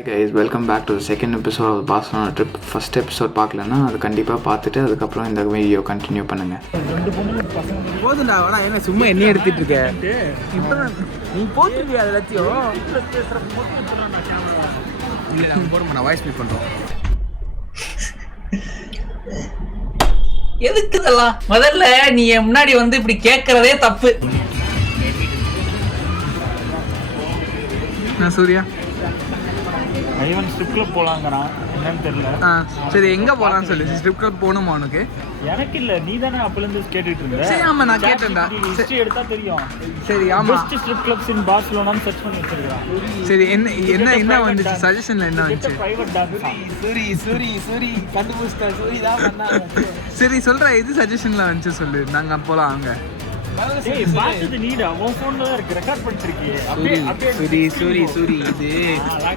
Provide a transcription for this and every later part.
Hi guys, welcome back to the second episode of the Barcelona trip. First episode பார்க்கலன்னா அது கண்டிப்பாக பார்த்துட்டு அதுக்கப்புறம் இந்த வீடியோ கண்டினியூ பண்ணுங்க. போதுண்டா வேணா என்ன சும்மா என்ன எடுத்துட்டு இருக்க இப்போ நீ போட்டுருவியா அது எல்லாத்தையும் இல்லை நாங்கள் போட நான் வாய்ஸ் மீட் பண்ணுறோம். எதுக்கு இதெல்லாம் முதல்ல நீ முன்னாடி வந்து இப்படி கேட்கறதே தப்பு. நான் சூர்யா ஐவன் ஸ்ட்ரிப் கிளப் போலாங்கண்ணா என்னன்னு தெரியல. சரி எங்கே போகலான்னு சொல்லி ஸ்ட்ரிப் கிளப் போகணுமா உனக்கு? எனக்கு இல்லை, நீ தானே அப்பலேருந்து கேட்டுட்டு இருந்த. சரி ஆமாம் நான் கேட்டேன்டா. ஹிஸ்ட்ரி எடுத்தா தெரியும். சரி ஆமாம் பெஸ்ட் ஸ்ட்ரிப் கிளப்ஸ் இன் பார்சிலோனான்னு சர்ச் பண்ணி வச்சிருக்கான். சரி என்ன வந்துச்சு சஜஷனில் என்ன வந்துச்சு? Private dance. சூரி கண்டுபிடிச்சிட்டேன். சூரி தான் பண்ணாங்க. சரி சொல்கிறேன் எது சஜஷனில் வந்துச்சு சொல்லு, நாங்கள் போகலாம் அங்கே. ஏய் பாத்தது நீடா உன் ஃபோன்ல தான் இருக்கு, ரெக்கார்ட் பண்ணிட்டு இருக்கியே. அப்படியே சூரி இது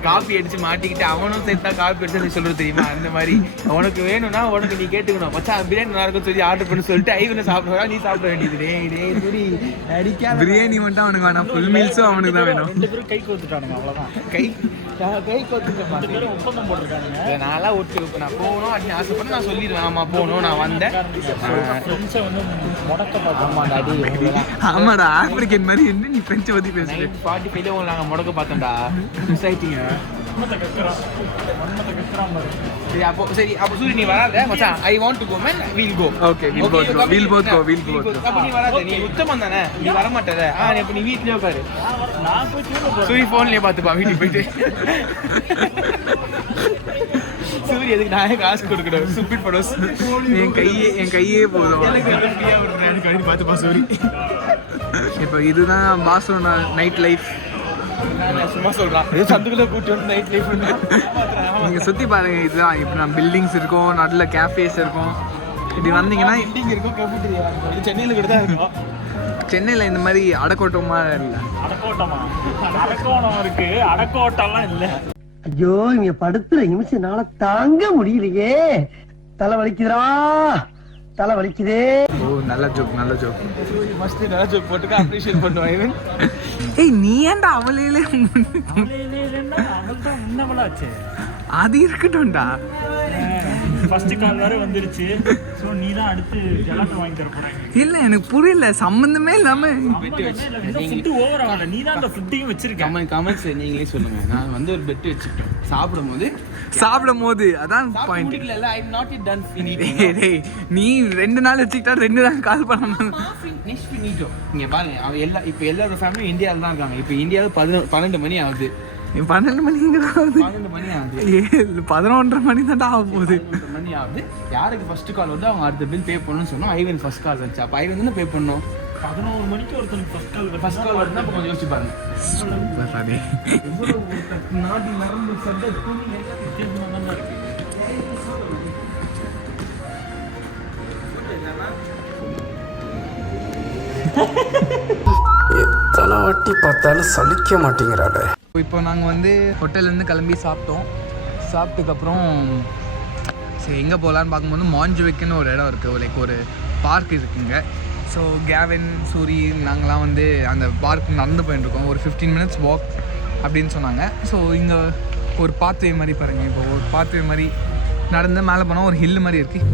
காப்பி அடிச்சு மாட்டிக்கிட்டு அவனும் சேர்த்தா காப்பி அடிச்சு சொல்றது தெரியுமா? அந்த மாதிரி உனக்கு வேணும்னா உனக்கு நீ கேட்டுக்கணும், மச்சான் பிரியாணி நல்லா இருக்கும் சொல்லி ஆர்டர் பண்ணி சொல்லிட்டு ஐவனை சாப்பிடுறா, நீ சாப்பிட வேண்டியது. டேய் சூரி அடிக்காத. பிரியாணி மட்டும் அவனுக்கு வேணாம், ஃபுல் மீல்ஸும் அவனுக்கு தான் வேணும். ரெண்டு பேரும் கை கோத்துட்டானுங்க, அவ்வளவுதான். கை கோத்துக்க மாட்டேன். ஒப்பந்தம் போட்டிருக்கானுங்க. நான்லாம் ஒட்டு நான் போகணும் அப்படின்னு ஆசைப்பட்டு நான் சொல்லிடுவேன். ஆமா போகணும், நான் வந்தேன். ஃப்ரெண்ட்ஸை வந்து முடக்க பார்த்தோம். ஆமாடா ஆப்பிரிக்கன் மாதிரி என்ன நீ பிரெஞ்சு பத்தி பேசுற? 45ல உங்களை நாங்க முடக்க பார்த்தோம்டா. மிஸ் ஆயிட்டீங்க. சரி அப்போ சூரி நீ வராத மச்சான். I want to go man, we'll go. Okay we'll both go. அப்ப நீ வராத, நீ உத்தமன் தானே, நீ வர மாட்டேத. இப்ப நீ வீட்லயே உட்காரு, நான் போய் சூரி போன்லயே பாத்துப்பா வீட்டுக்கு போயிட்டு. சூரி எதுக்கு நான் காசு கொடுக்கணும்? சூப்பிட் படோஸ் என் கையே போதும். எனக்கு பார்த்துப்பா சூரி. இப்போ இதுதான் பார்சிலோனா நைட் லைஃப். சும்மா சொல்றான், சந்துக்குள்ள கூட்டி வந்து நைட் லைஃப் நீங்க சுத்தி பாருங்க. இதுதான் இப்போ நான் பில்டிங்ஸ் இருக்கும், நல்ல கேஃபேஸ் இருக்கும். இப்படி வந்தீங்கன்னா பில்டிங் இருக்கும், கேஃபேட்டரியா இருக்கும். சென்னையில கூட தான் இருக்கும். சென்னையில் இந்த மாதிரி அடக்கோட்டமா இல்லை. அடக்கோணம் இருக்கு, அடக்கோட்டம்லாம் இல்லை. ஐயோ இங்க படுத்துற நிமிஷம்னால தாங்க முடியலையே, தலை வலிக்குதே. ஓ நல்ல ஜோக் மஸ்ட் நல்ல ஜோக் போட்டுக்க அப்ரிஷியேட் பண்ணுவாங்க. ஏய் நீ ஏன்டா அவளே முன்னவளாச்சே, அது இருக்கட்டும்டா. ஃபர்ஸ்ட் கால் வேற வந்துருச்சு. சோ நீ தான் அடுத்து ஜலாட்டோ வாங்கி தர போறாங்க. இல்ல எனக்கு புரியல, சம்பந்தமே இல்லாம ஃபுட் ஓவர் ஆகல. நீ தான் அந்த ஃபுட்டையும் வச்சிருக்க. கமெண்ட்ஸ் நீங்களே சொல்லுங்க. நான் வந்து ஒரு பெட் வச்சுட்டேன். சாப்பிடும்போது அதான் பாயிண்ட். இல்ல ஐ அம் நாட் டன் டேய் நீ 2 நாள் வச்சிட்டா 2 நாள் கால் பண்ணாம ஃபினிஷ் பண்ணிட்டோம். இங்க பாருங்க இப்போ எல்லாரோட ஃபேமிலி இந்தியால தான் இருக்காங்க. இப்போ இந்தியால 12 மணி ஆகுது. 12 மணிங்கிறது 12 மணி ஆகுது. 11:30 மணி தான் ஆக போகுது. 11:30 மணி ஆகுது. யாருக்கு ஃபர்ஸ்ட் கால் வந்து அவங்க அடுத்த பில் பே பண்ணணும்னு சொன்னோம். ஐவன் ஃபர்ஸ்ட் கால் வந்துச்சு. அப்போ ஐவன் தான் பே பண்ணணும். 11 மணிக்கு ஒருத்தனுக்கு ஃபர்ஸ்ட் கால் வருதுன்னா அப்போ கொஞ்சம் யோசிச்சு பாருங்க. Super sorry. நாடி நரம்பு சட்டை தூணி வித்தியாசமாக தான் இருக்கு. எத்தனை வாட்டி பார்த்தாலும் சலிக்க மாட்டேங்கிறாரு. இப்போ நாங்கள் வந்து ஹோட்டல்லேருந்து கிளம்பி சாப்பிட்டுக்கப்புறம் சரி எங்கே போகலான்னு பார்க்கும்போது மாஞ்சுவிக்குன்னு ஒரு இடம் இருக்குது. லைக் ஒரு பார்க் இருக்குங்க. ஸோ கேவின் சூரி நாங்களாம் வந்து அந்த பார்க் நடந்து போயிட்டுருக்கோம். ஒரு 15 minutes வாக் அப்படின்னு சொன்னாங்க. ஸோ இங்கே ஒரு பாத்வே மாதிரி பாருங்கள். இப்போ ஒரு பாத்வே மாதிரி நடந்து மேலே போனால் ஒரு ஹில் மாதிரி இருக்குது.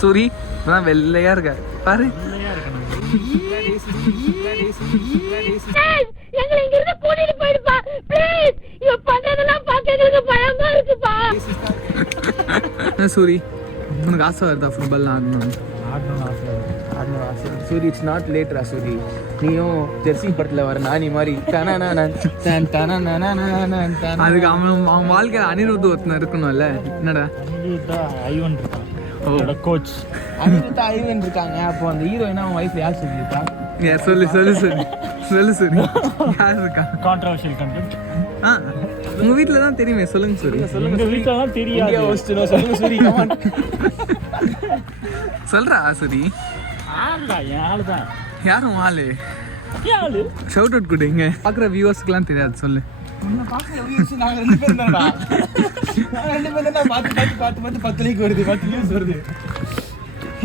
சூரி இப்பதான் வெள்ளையா இருக்க பாரு. சூரி உனக்கு ஆசை வருதா ஃபுட்பால் ஆடணும்? சூரி இட்ஸ் நாட் லேட்ரா சூரி. நீயும் ஜெர்சி படத்தில் வர நானி மாதிரி அதுக்கு அவன் வாழ்க்கையில் அனிருத் ஒருத்தன் இருக்கணும்ல. என்னடா ஐவன் இருக்கான், கோச் அனிருத் ஐவன் இருக்காங்க. அப்போ அந்த ஹீரோயின் அவன் வைஃப் யார் சொல்லியிருக்கா? சொல்லு யார் இருக்கா? Controversial content. உங்க வீட்ல தான் தெரியுமே, சொல்லுங்க சூரி. எங்க வீட்ல தான் தெரியாது. சொல்லுங்க சூரி. சொல்றா சூரி. ஆளுடா என் ஆளு தான். யாரும் ஆளு ஷவுட் அவுட் கொடுங்க. பார்க்குற வியூவர்ஸ்க்குலாம் தெரியாது, சொல்லு. உன்னை பார்க்க எவ்வளோ யூஸ் நாங்கள் 2 பேரும் தானடா. நாங்கள் 2 பேரும் தான் பார்த்து 10 லைக் வருது, 10 வியூஸ் வருது.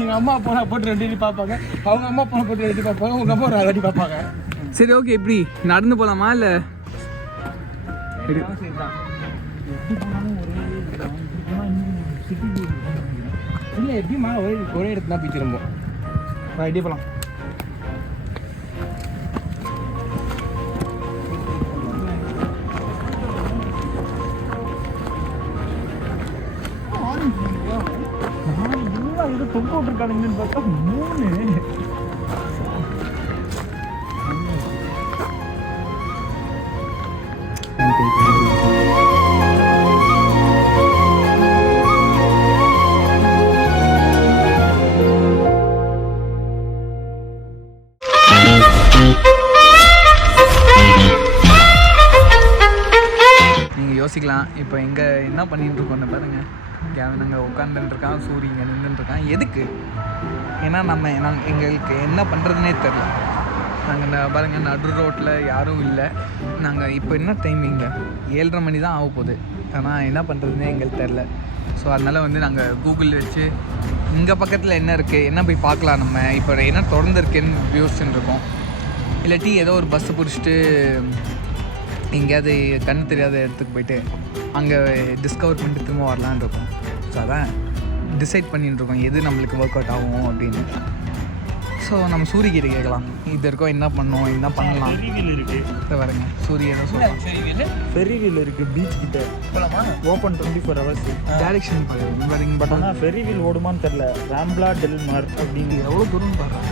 எங்கள் அம்மா போனா போட்டு 2 வாட்டி பார்ப்பாங்க, அவங்க அம்மா போன போட்டு 2 வாட்டி பார்ப்பாங்க, உங்கள் அம்மா ஒரு 4 வாட்டி பார்ப்பாங்க. சரி ஓகே, எப்படி நடந்து போகலாமா இல்லை இல்லை எப்படிமா ஒரே இடத்துல தான் போய் திரும்போம். ரெடி போகலாம். ஏதோ தொங்க விட்டுருக்கானுங்கன்னு பார்த்தா 3. நீங்கள் யோசிக்கலாம் இப்போ எங்கே என்ன பண்ணிட்டு இருக்கோன்னு பாருங்கள். கேவன் அங்கே உட்காந்துட்டுருக்கான், சூரிய இங்கே நின்றுட்டுருக்கான். எதுக்கு? ஏன்னா எங்களுக்கு என்ன பண்ணுறதுனே தெரில. நாங்கள் பாருங்கள் நடு ரோட்டில் யாரும் இல்லை. நாங்கள் இப்போ என்ன டைமிங்க 7:30 மணி தான் ஆக போகுது. ஆனால் என்ன பண்ணுறதுனே எங்களுக்கு தெரில. ஸோ அதனால் வந்து நாங்கள் கூகுள் வச்சு இங்கே பக்கத்தில் என்ன இருக்குது, என்ன போய் பார்க்கலாம், நம்ம இப்போ என்ன திறந்துருக்குன்னு யோசிச்சுட்டு இருக்கோம். இல்லாட்டி ஏதோ ஒரு பஸ்ஸை பிடிச்சிட்டு எங்கேயாவது கண்ணு தெரியாத இடத்துக்கு போயிட்டு அங்கே டிஸ்கவர் பண்ணிட்டு திரும்ப வரலான்னு இருக்கோம். ஸோ அதான் டிசைட் பண்ணிட்டு இருக்கோம் எது நம்மளுக்கு ஒர்க் அவுட் ஆகும் அப்படின்னு. ஸோ நம்ம சூரியகிட்ட கேட்கலாம், இது இருக்கோம் என்ன பண்ணோம், என்ன பண்ணலாம். ஃபெரிவில் இருக்குது வரங்க சூரிய என்ன சொல்லுவாங்க. ஃபெரிவில் இருக்குது பீச் கிட்ட போகலாமா? Open 24 hours. டேரெக்ஷன் பாருங்க. பட் ஆனால் ஃபெரிவில் ஓடுமான்னு தெரில. ராம்ப்லா டெல் மார் அப்படின்னு எவ்வளோ தூரம் பாருங்க.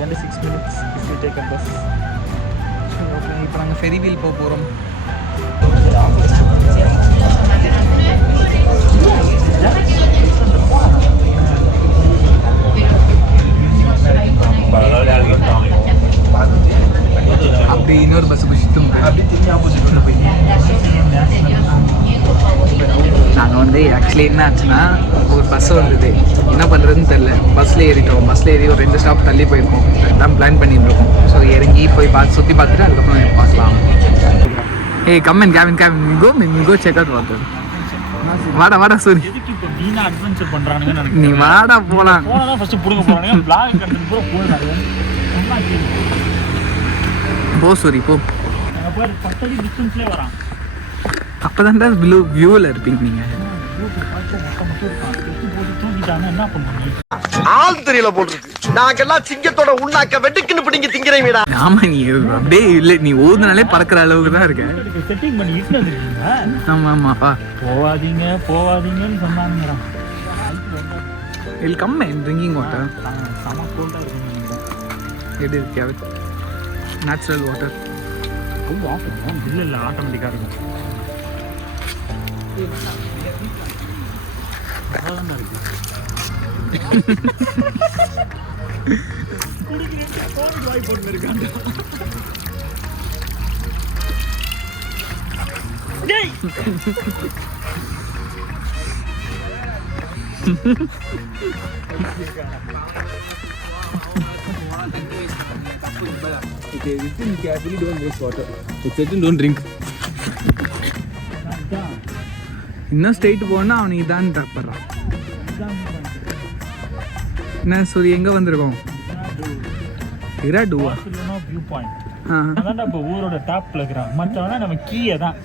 26 minutes if you take a bus. Okay, இப்போ நாங்கள் ஃபெரிவில் போக போகிறோம். அப்படி இன்னொரு பஸ் பிடிச்சிட்டு நாங்கள் வந்து ஆக்சுவலி என்ன ஆச்சுன்னா ஒரு பஸ் வந்தது, என்ன பண்ணுறதுன்னு தெரில. பஸ்ஸில் ஏறிட்டோம். பஸ்ஸில் ஏறி ஒரு 2 ஸ்டாப் தள்ளி போயிருக்கோம். அதுதான் பிளான் பண்ணிட்டு இருக்கோம். ஸோ இறங்கி போய் சுற்றி பார்த்துட்டு அதுக்கப்புறம் பார்க்கலாம். ஏய் come on Kevin go check out water. வாடா சூரி, எதுக்கு இப்போ வீணா அட்வென்ச்சர் பண்ணுறானுங்கன்னு நினைக்கிறேன். நீ வாடா போகலாம். போனால் தான் ஃபஸ்ட்டு பிடுங்க போகிறானுங்க. பிளாக் கண்டென்ட் கூட போடுறாங்க. போ சூரி போ. நாங்கள் போய் 10 அடி டிஸ்டன்ஸ்லேயே வரான். அப்போ தான்டா வியூவில் இருப்பீங்க நீங்கள். என்ன பண்ணுவீங்க? ஆள் தெரியல போட்டுருக்கு. நாங்கெல்லாம் சிங்கத்தோட உண்ணாக்க வெட்டுக்குன்னு பிடிங்க திங்கிறீங்கடா. ஆமா, நீ அப்படியே இல்லை, நீ ஊதுனாலே பறக்கிற அளவுக்கு தான் இருக்க. செட்டிங் பண்ணி இட்டு வந்துருக்கீங்க. ஆமாப்பா, போவாதீங்கன்னு சொன்னாங்கடா. இல் கம் அண்ட் ட்ரிங்கிங் வாட்டர். செம கோல்டாக இருக்குன்னு நினைக்கிறேன். எப்படி இருக்கு? Natural water. ஆஃப் இருக்கும். இல்லை ஆட்டோமேட்டிக்காக இருக்கும். வாய் போட்டு இருக்காங்க. இன்னும் ஸ்ட்ரெயிட் போனா அவனுக்கு தான் தப்படுறான். என்ன சூரிய எங்க வந்திருக்கோம்? View point. அதான் இப்போ ஊரோட டாப்ல இருக்கிறான். மற்றவனா நம்ம கீயை தான்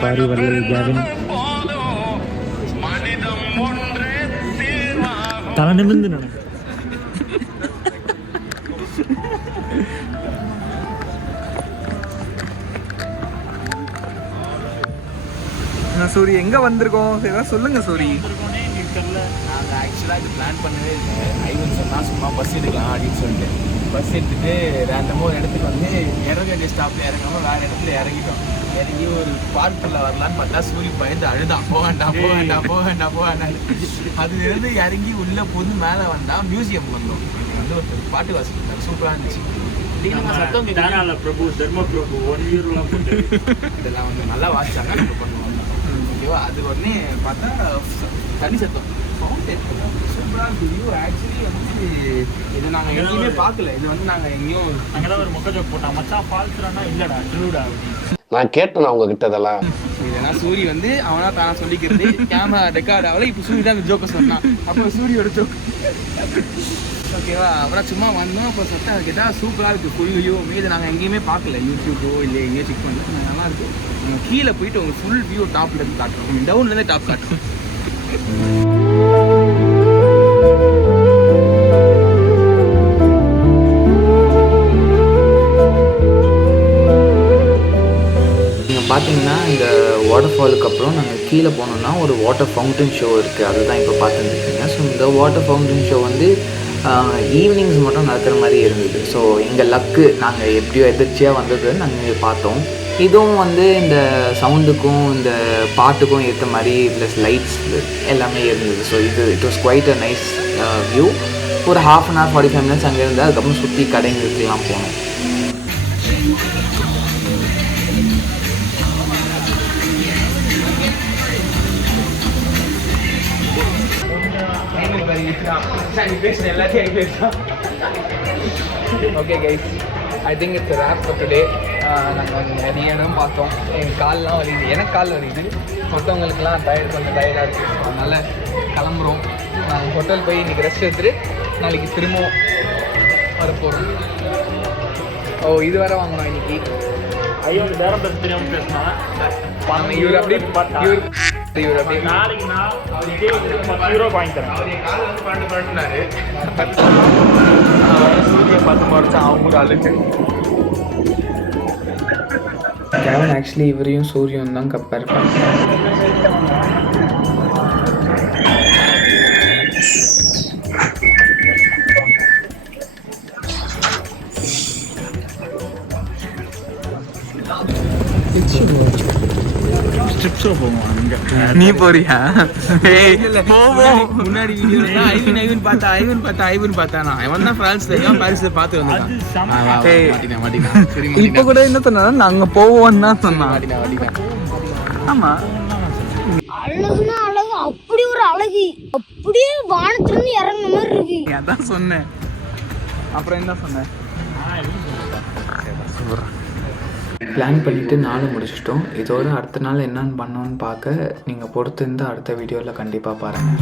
பாரி வள்ளல் கேவின் தலை நிமிர்ந்து நடக்கும். சூரி எங்கே வந்திருக்கோம் ஏதாவது சொல்லுங்கள் சூரி. நாங்கள் ஆக்சுவலாக இது பிளான் பண்ணவே இல்லை. ஐவன் சொன்னால் சும்மா பஸ் எடுக்கலாம் அப்படின்னு சொல்லிட்டு பஸ் எடுத்துகிட்டு ரேண்டமாக ஒரு இடத்துக்கு வந்து இறங்க வேண்டிய ஸ்டாப்பில் இறங்காமல் வேறு இடத்துல இறங்கிட்டோம். இறங்கி ஒரு பார்க்குள்ள வரலான்னு பார்த்தா சூரிய பயந்து அழுதான். போவேண்டாம். அதுலேருந்து இறங்கி உள்ளே போது மேலே வந்தால் மியூசியம் வந்தோம். வந்து ஒரு பாட்டு வாசிக்கிட்டாங்க, சூப்பராக இருந்துச்சு. சத்தம் பிரபு தர்ம பிரபு 1 இயர்லாம் இதெல்லாம் வந்து நல்லா வாசிச்சாங்க. நம்ம பண்ணுவோம் ஓகேவா. அது உடனே பார்த்தா தனி சத்தம் சூப்பராக இருக்கு வியூ. ஆக்சுவலி வந்து இது நாங்கள் எங்கேயுமே பார்க்கல. இது வந்து நாங்கள் எங்கேயும் அங்கே தான் ஒரு மொக்கஜோக் போட்டான், மச்சான் ஃபால்ஸ்றானா இல்லைடா ட்ரூடா அப்படின்னு. நான் கேட்டேன் அவங்க கிட்ட அதெல்லாம். இதெல்லாம் சூரி வந்து அவனா தானே சொல்லிக்கிறது. கேமரா ரெக்கார்ட் ஆகல. இப்போ சூரி தான் அந்த ஜோக்கை சொன்னான். அப்போ சூரியோட ஜோக் ஓகேவா. அப்புறம் சும்மா வந்தோம். அப்போ சொத்தை கேட்டால் சூப்பராக இருக்குது ஃபுல் வியூ. மீது நாங்கள் எங்கேயுமே பார்க்கல, யூடியூப்போ இல்லை எங்கேயோ செக் பண்ணல. நல்லா இருக்குது. நாங்கள் கீழே போயிட்டு உங்கள் ஃபுல் வியூ டாப்ல இருந்து காட்டுறோம். டவுன்லேருந்து டாப் காட்டுறோம். பார்த்தீங்கன்னா இந்த வாட்டர் ஃபாலுக்கு அப்புறம் நாங்கள் கீழே போனோம்னா ஒரு வாட்டர் ஃபவுண்டன் ஷோ இருக்குது. அதுதான் இப்போ பார்த்துருக்கீங்க. ஸோ இந்த வாட்டர் ஃபவுண்டன் ஷோ வந்து ஈவினிங்ஸ் மட்டும் நடத்துகிற மாதிரி இருந்தது. ஸோ எங்கள் லக்கு நாங்கள் எப்படியோ எதிர்ச்சியாக வந்தது நாங்கள் பார்த்தோம். இதுவும் வந்து இந்த சவுண்டுக்கும் இந்த பாட்டுக்கும் ஏற்ற மாதிரி ப்ளஸ் லைட்ஸ் எல்லாமே இருந்தது. So it was quite a nice view. ஒரு 1/2 hour 45 minutes அங்கே இருந்தால் அதுக்கப்புறம் சுற்றி கடைங்களுக்கெல்லாம் போனோம். Okay guys, I think it's wrap for today. நாங்கள் வந்து நிறைய இடம் பார்த்தோம். எங்கள் கால்லாம் வலியுது, எனக்கு கால் வலியுது, மற்றவங்களுக்குலாம் கொஞ்சம் டயர்டாக இருக்குது. அதனால் கிளம்புறோம். நாங்கள் ஹோட்டல் போய் இன்றைக்கி ரெஸ்ட் எடுத்துட்டு நாளைக்கு திரும்பவும் வரப்போகிறோம். இது வேறு வாங்கணும் இன்னைக்கு. ஐயோ வேற தெரியாமல் பேசினா இவர் அப்படியே நாளைக்கு நான் அவருக்கு 10 ரூபா வாங்கி தரேன். அவர் என் காலை வந்து பரண்டுனாரு. சூரிய பார்த்து மறைச்சா அவங்க ஒரு அழுக்கு. கேவன் ஆக்சுவலி இவரையும் சூரியன் தான் கம்பேர் பண்ணுறேன். ஸ்ட்ரிப்ஸோ போவோம் அங்கே. நீ போறியா? முன்னாடி வீடியோ ஐவன் பார்த்தானா அவன் தான் பிரான்ஸ்ல பாரிஸ்ல பார்த்து வந்தான். இப்போ கூட என்ன சொன்னா நாங்க போவோம் தான் சொன்னான். ஆமா அழகுனா அழகு, அப்படி ஒரு அழகு, அப்படியே வானத்திலிருந்து இறங்குன மாதிரி இருக்கு. அதான் சொன்னேன். அப்புறம் என்ன சொன்னேன்? பிளான் பண்ணிவிட்டு நாள் முடிச்சிட்டோம். இதோட அடுத்த நாள் என்னென்னு பண்ணோன்னு பார்க்க நீங்கள் பொறுத்து இருந்தால் அடுத்த வீடியோவில் கண்டிப்பாக பாருங்கள்.